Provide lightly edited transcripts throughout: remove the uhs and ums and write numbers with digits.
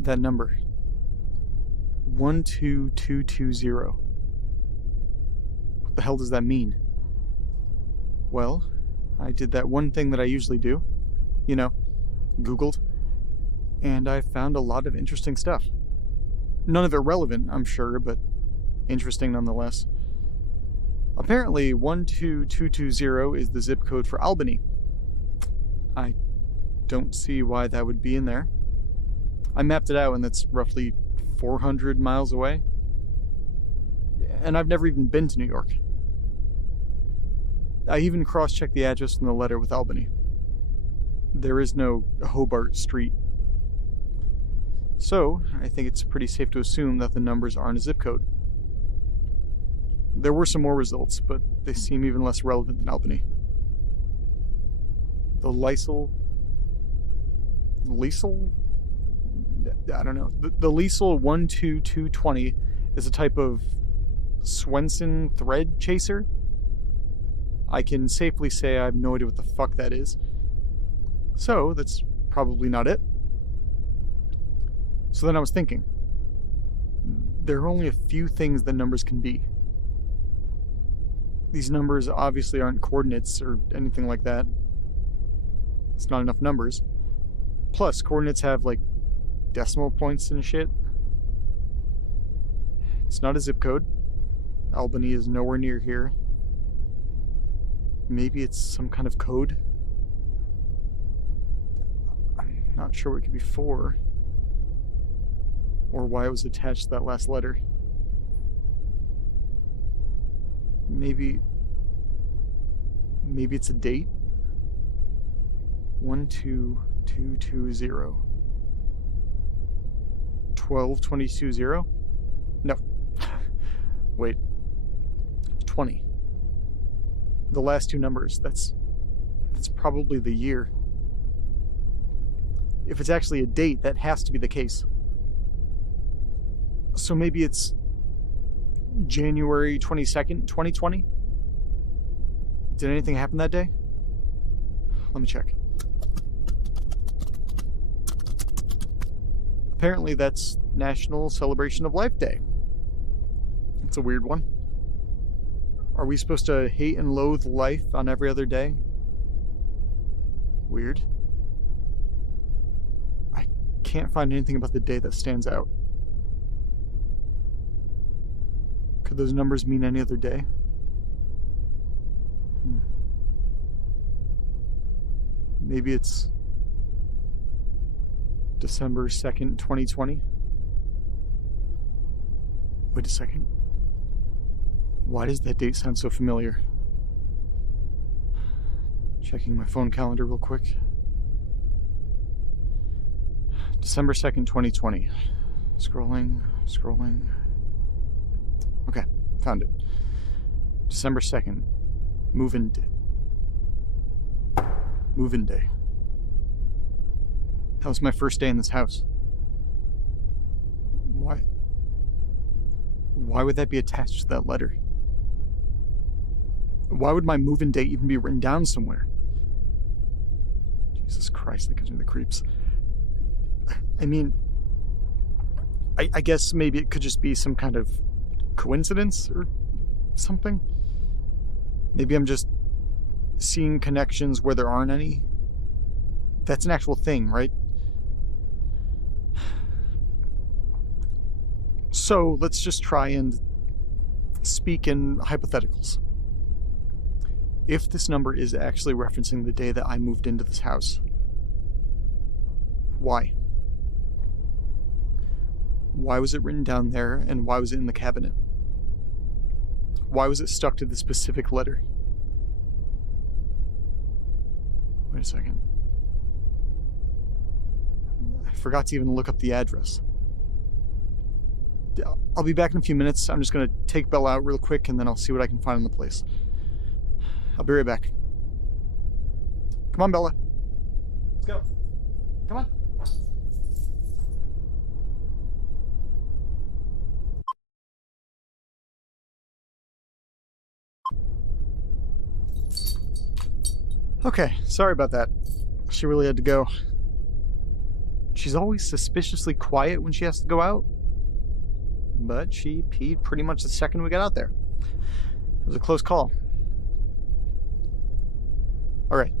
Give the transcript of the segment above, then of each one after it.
That number. 12220. What the hell does that mean? Well, I did that one thing that I usually do. Googled. And I found a lot of interesting stuff. None of it relevant, I'm sure, but interesting nonetheless. Apparently, 12220 is the zip code for Albany. I don't see why that would be in there. I mapped it out, and that's roughly 400 miles away. And I've never even been to New York. I even cross-checked the address in the letter with Albany. There is no Hobart Street. So, I think it's pretty safe to assume that the numbers aren't a zip code. There were some more results, but they seem even less relevant than Albany. The Liesel? I don't know. The Liesel 12220 is a type of Swenson thread chaser. I can safely say I have no idea what the fuck that is. So, that's probably not it. So then I was thinking, there are only a few things that numbers can be. These numbers obviously aren't coordinates or anything like that. It's not enough numbers. Plus, coordinates have, decimal points and shit. It's not a zip code. Albany is nowhere near here. Maybe it's some kind of code. I'm not sure what it could be for. Or why it was attached to that last letter. Maybe it's a date. 12220. 12220? No. Wait. 20. The last two numbers, that's probably the year. If it's actually a date, that has to be the case. So maybe it's January 22nd, 2020? Did anything happen that day? Let me check. Apparently that's National Celebration of Life Day. It's a weird one. Are we supposed to hate and loathe life on every other day? Weird. I can't find anything about the day that stands out. Could those numbers mean any other day? Maybe it's December 2nd, 2020? Wait a second. Why does that date sound so familiar? Checking my phone calendar real quick. December 2nd, 2020. Scrolling. Okay, found it. December 2nd. Move-in day. That was my first day in this house. Why would that be attached to that letter? Why would my move-in date even be written down somewhere? Jesus Christ, that gives me the creeps. I mean, I guess maybe it could just be some kind of coincidence or something. Maybe I'm just seeing connections where there aren't any. That's an actual thing, right? So let's just try and speak in hypotheticals. If this number is actually referencing the day that I moved into this house, why? Why was it written down there, and why was it in the cabinet? Why was it stuck to the specific letter? Wait a second. I forgot to even look up the address. I'll be back in a few minutes. I'm just going to take Bella out real quick, and then I'll see what I can find in the place. I'll be right back. Come on, Bella. Let's go. Come on. Okay, sorry about that. She really had to go. She's always suspiciously quiet when she has to go out, but she peed pretty much the second we got out there. It was a close call. All right,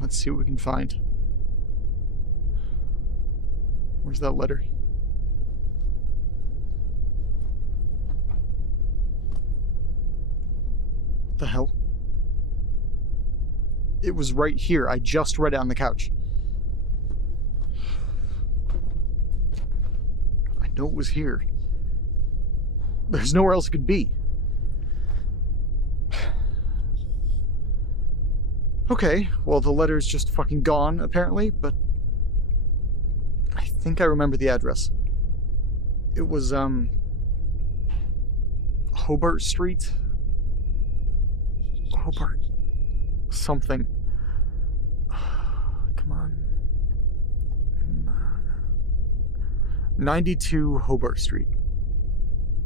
let's see what we can find. Where's that letter? What the hell? It was right here. I just read it on the couch. I know it was here. There's nowhere else it could be. Okay, well, the letter's just fucking gone, apparently, but I think I remember the address. It was, Hobart Street? Hobart something. Come on. 92 Hobart Street,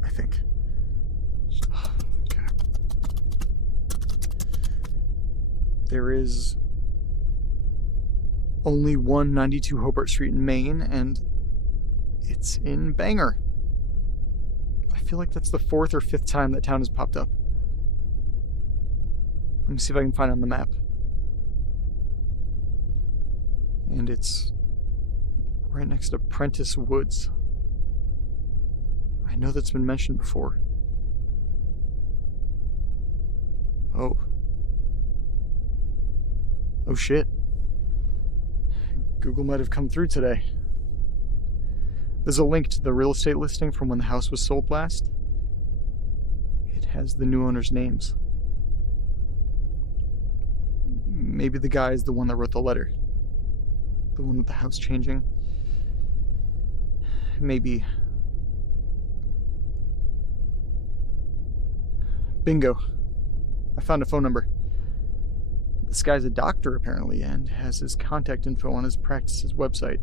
I think. Okay. There is only one 92 Hobart Street in Maine, and it's in Bangor. I feel like that's the 4th or 5th time that town has popped up. Let me see if I can find it on the map. And it's right next to Prentice Woods. I know that's been mentioned before. Oh. Oh shit. Google might have come through today. There's a link to the real estate listing from when the house was sold last. It has the new owner's names. Maybe the guy is the one that wrote the letter. The one with the house changing. Maybe. Bingo. I found a phone number. This guy's a doctor, apparently, and has his contact info on his practice's website.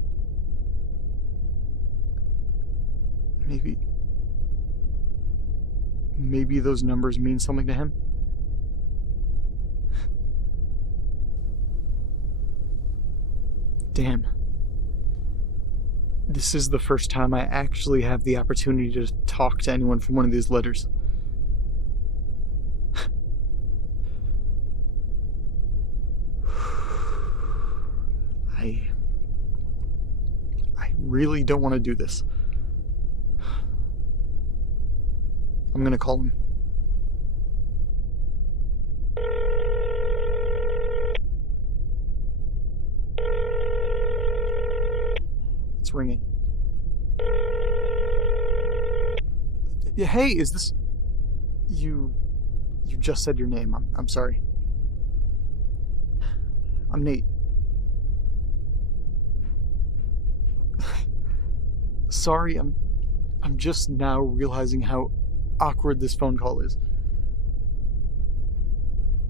Maybe those numbers mean something to him? Damn. This is the first time I actually have the opportunity to talk to anyone from one of these letters. I really don't want to do this. I'm gonna call him. It's ringing. Yeah, hey, is this... You just said your name. I'm sorry. I'm Nate. Sorry, I'm just now realizing how awkward this phone call is.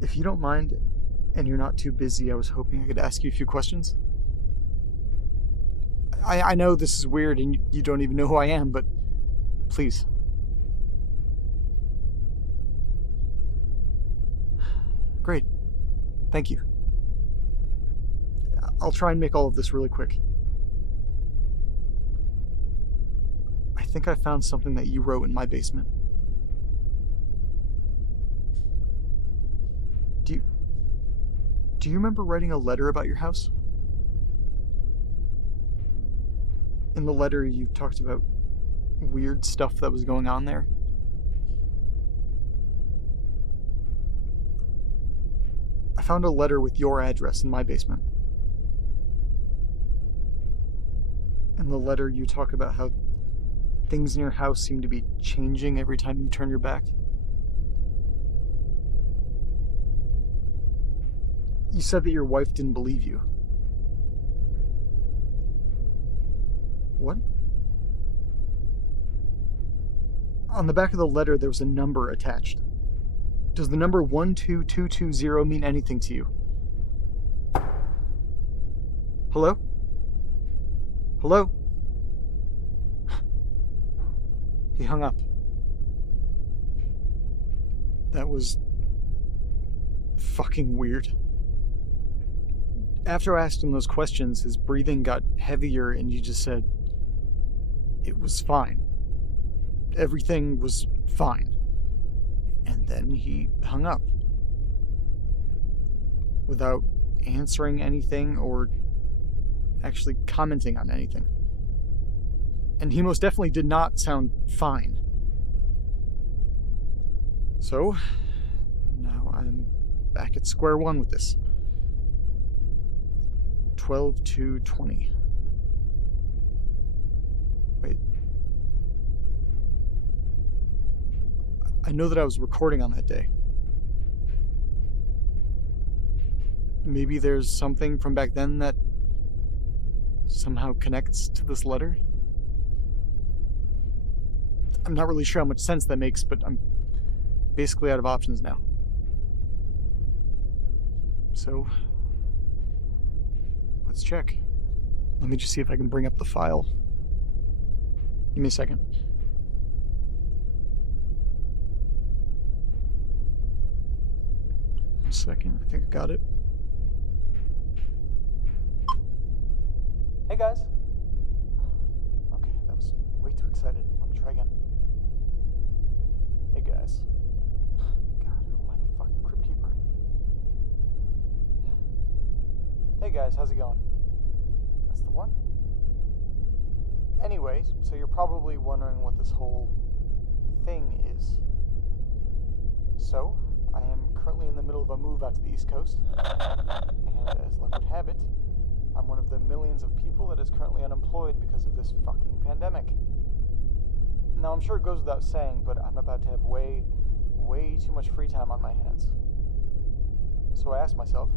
If you don't mind, and you're not too busy, I was hoping I could ask you a few questions. I know this is weird and you don't even know who I am, but please. Great. Thank you. I'll try and make all of this really quick. I think I found something that you wrote in my basement. Do you remember writing a letter about your house? In the letter, you talked about weird stuff that was going on there. I found a letter with your address in my basement. In the letter, you talk about how things in your house seem to be changing every time you turn your back. You said that your wife didn't believe you. What? On the back of the letter, there was a number attached. Does the number 12220 mean anything to you? Hello? Hello? He hung up. That was fucking weird. After I asked him those questions, his breathing got heavier and he just said, "It was fine. Everything was fine." And then he hung up. Without answering anything or actually commenting on anything. And he most definitely did not sound fine. So, now I'm back at square one with this. 12/2/20. Wait. I know that I was recording on that day. Maybe there's something from back then that somehow connects to this letter? I'm not really sure how much sense that makes, but I'm basically out of options now. So, let's check. Let me just see if I can bring up the file. Give me a second. A second, I think I got it. Hey guys. Okay, that was way too excited. Let me try again. Hey guys. God, who am I, the fucking crypt keeper? Hey guys, how's it going? That's the one? Anyways, so you're probably wondering what this whole thing is. So, I am currently in the middle of a move out to the East Coast, and as luck would have it, I'm one of the millions of people that is currently unemployed because of this fucking pandemic. Now, I'm sure it goes without saying, but I'm about to have way too much free time on my hands. So I asked myself,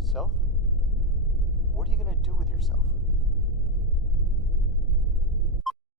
"Self, what are you gonna do with yourself?"